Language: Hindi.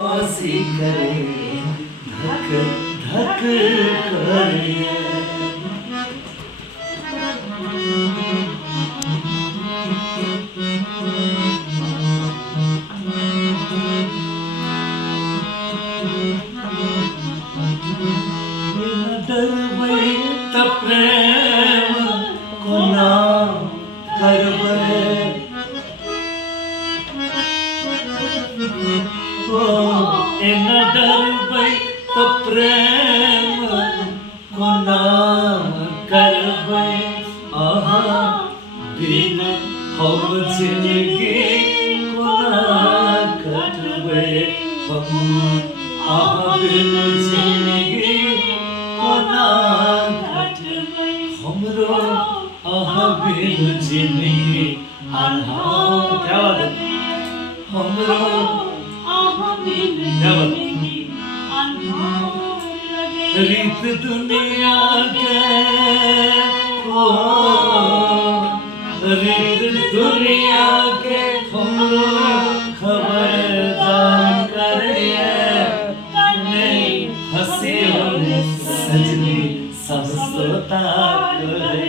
सी करे धक धक करे। डरबै त प्रेम कोना करबै, एना डरबै त प्रेम कोना करबै। आहा बिन हम जिंदगी कोना कटबै, आहा बिन जिंदगी कोना कटबै। हमरो आहा बिन जिंदगी अन्हार। क्या बात है, हमरो रीत दुनिया के ओ रीत दुनिया के हमरो खबरदार करिए। नहीं हंसी सजनी सब सोता करे।